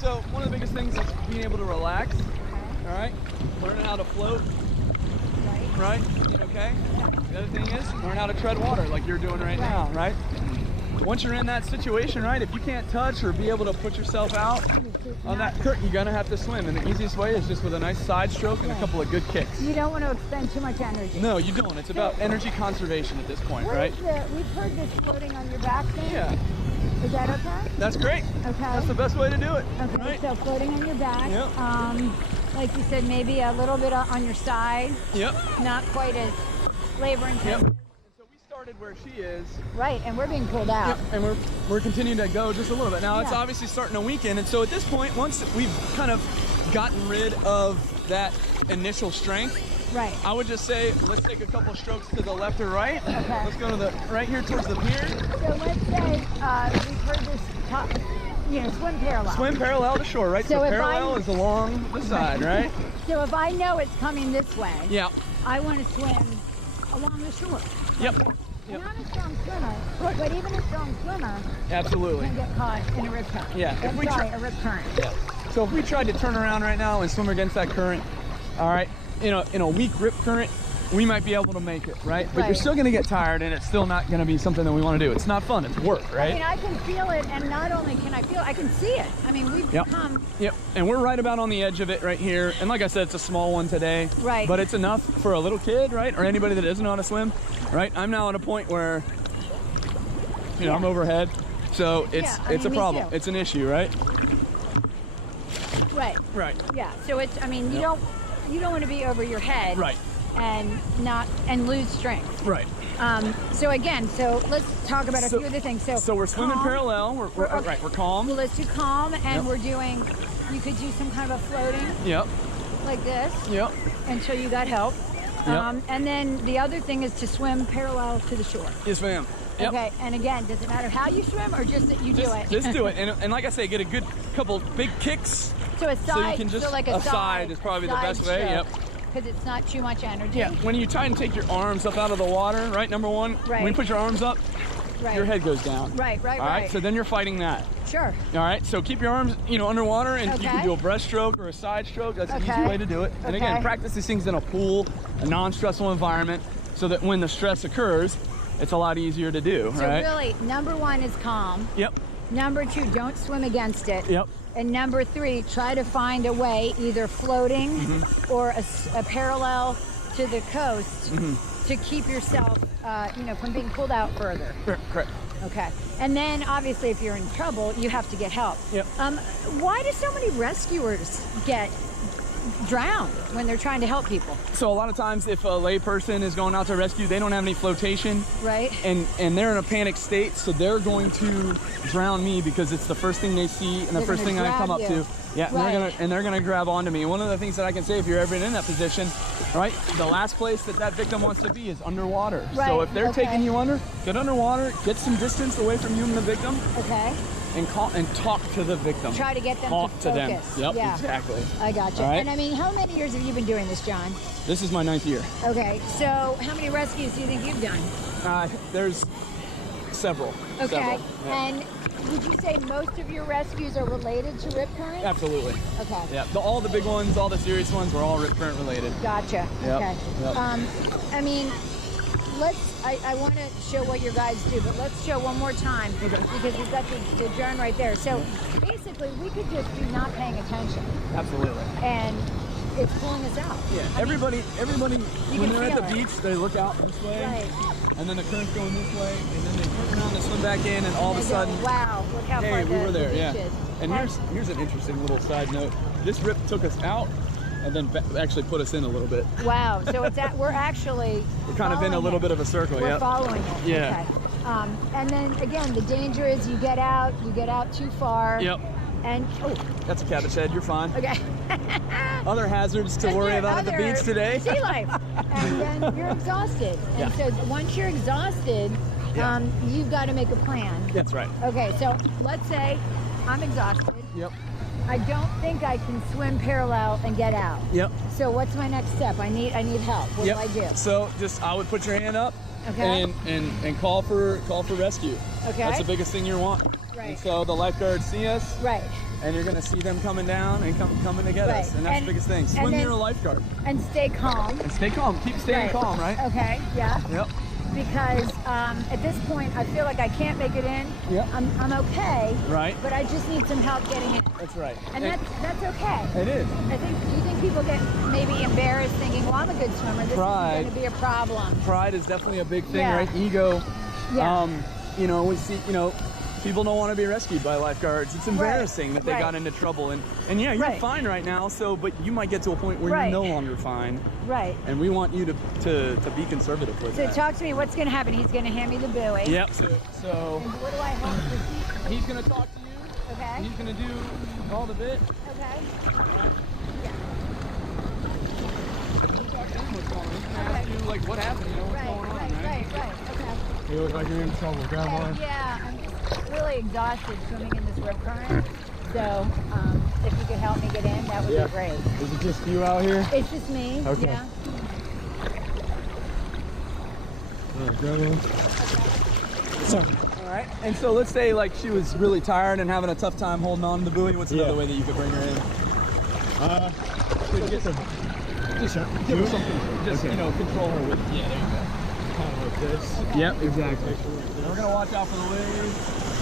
so one of the biggest things is being able to relax. All right, learning how to float. Right. Okay. The other thing is learn how to tread water, like you're doing right now. Right. Once you're in that situation, right, if you can't touch or be able to put yourself out on that current, you're gonna have to swim, and the easiest way is just with a nice side stroke and a couple of good kicks. You don't want to expend too much energy. No, you don't. It's about energy conservation at this point, right? We've heard this floating on your back thing. Yeah. Is that okay? That's great. Okay. That's the best way to do it. Okay, right? So floating on your back. Yep. Like you said, maybe a little bit on your side. Yep. Not quite as labor intensive. Yep. So we started where she is. Right, and we're being pulled out. Yep. And we're continuing to go just a little bit. Now it's obviously starting to weaken, and so at this point, once we've kind of gotten rid of that initial strength, right, I would just say let's take a couple strokes to the left or right. Okay. Let's go to the right here towards the pier. So let's say we've heard this swim parallel. Swim parallel to shore, right? So parallel is along the side, right? So if I know it's coming this way, yeah, I want to swim along the shore. Yep. Okay. Yep. Not a strong swimmer, but even a strong swimmer absolutely can get caught in a rip current. Yeah. A rip current. Yeah. So if we tried to turn around right now and swim against that current, all right, in a weak rip current, we might be able to make it, right? But you're still gonna get tired, and it's still not gonna be something that we want to do. It's not fun, it's work, right? I mean, I can feel it, and not only can I feel it, I can see it. I mean, we've come. Yep, and we're right about on the edge of it right here. And like I said, it's a small one today. Right. But it's enough for a little kid, right? Or anybody that doesn't know how to swim, right? I'm now at a point where, I'm overhead. So it's a problem. It's an issue, right? Right. Right. Yeah, so it's, I mean, you don't want to be over your head. Right. And lose strength. Right. So let's talk about a few other things. So we're swimming calm. Parallel. We're calm. Well, let's do calm, and we're doing. You could do some kind of a floating. Yep. Like this. Yep. Until you got help. Yep. And then the other thing is to swim parallel to the shore. Yes, ma'am. Yep. Okay. And again, does it matter how you swim or just that you do it? Just do it. And like I say, get a good couple big kicks. So a side. So you can just like a side is probably the best way. Yep. Because it's not too much energy. Yeah, when you try and take your arms up out of the water, right, number one, when you put your arms up, your head goes down. Right. All right, so then you're fighting that. Sure. All right, so keep your arms, underwater, and you can do a breaststroke or a side stroke. That's an easy way to do it. And again, practice these things in a pool, a non-stressful environment, so that when the stress occurs, it's a lot easier to do, right? So really, number one is calm. Yep. Number two, don't swim against it. Yep. And number three, try to find a way, either floating or a parallel to the coast to keep yourself, from being pulled out further. Correct. Okay. And then, obviously, if you're in trouble, you have to get help. Yep. Why do so many rescuers get drowned when they're trying to help people? So a lot of times if a layperson is going out to rescue, they don't have any flotation. Right. And they're in a panic state, so they're going to drown me because it's the first thing they see and the first thing I come up to. Yeah, and they're gonna grab onto me. And one of the things that I can say, if you're ever in that position, right, the last place that victim wants to be is underwater. Right. So if they're taking you under, get underwater, get some distance away from you and the victim. Okay. And talk to the victim. Try to get them to focus. them. Yep, exactly. I gotcha. Right. And I mean, how many years have you been doing this, John? This is my 9th year. Okay, so how many rescues do you think you've done? There's several. Okay, Several. Yeah. And would you say most of your rescues are related to rip current? Absolutely. Okay. Yeah, all the big ones, all the serious ones were all rip current related. Gotcha. Yep. Okay. Yep. I mean, I want to show what your guys do, but let's show one more time because we've got the drone right there. So basically, we could just be not paying attention. Absolutely. And it's pulling us out. Yeah. Everybody, when they're at the beach, they look out this way. Right. And then the current's going this way, and then they turn around and swim back in, and all of a sudden, wow, look how far we were there. the beach is. And here's an interesting little side note. This rip took us out, and then actually put us in a little bit. Wow. So we're actually kind of in a little bit of a circle. We're following it. Yeah. Okay. And then again, the danger is you get out too far. Yep. And that's a cabbage head. You're fine. Okay. Other hazards to worry about at the beach today. Sea life. And then you're exhausted. And so once you're exhausted, you've got to make a plan. That's right. Okay. So let's say I'm exhausted. Yep. I don't think I can swim parallel and get out. Yep. So what's my next step? I need help. What do I do? So I would put your hand up. Okay. And call for rescue. Okay. That's the biggest thing you want. Right. And so the lifeguards see us. Right. And you're gonna see them coming down and coming to get Right. us. And that's the biggest thing. Swim near a lifeguard. And stay calm. And stay calm. Keep staying calm, right? Okay, yeah. Yep. Because at this point, I feel like I can't make it in. Yep. I'm okay. Right. But I just need some help getting in. That's right. And that's okay. It is. You think people get maybe embarrassed thinking, well, I'm a good swimmer. This isn't going to be a problem. Pride is definitely a big thing, Yeah. right? Ego. Yeah. You know, we see, you know, people don't want to be rescued by lifeguards. It's embarrassing that they Right. got into trouble. And yeah, you're fine right now. So, but you might get to a point where you're no longer fine. Right. And we want you to be conservative with So that. talk to me. What's going to happen? He's going to hand me the buoy. Yep. So And what do I hold? he's going to talk to you. Okay. He's going to do all the bit. Okay. What's going on? He's gonna ask you like what happened, you know, what's going on, Right. Okay. You look like you're in trouble. Grab on. Yeah, I'm just really exhausted swimming in this rip current. So if you could help me get in, that would be great. Is it just you out here? It's just me. Okay. Yeah. Grab on. All right. And so let's say like she was really tired and having a tough time holding on to the buoy. What's another way that you could bring her in? Give her something. Just you know, control her with. Yeah, there you go. Kind of like this. Yep, exactly. And we're gonna watch out for the waves.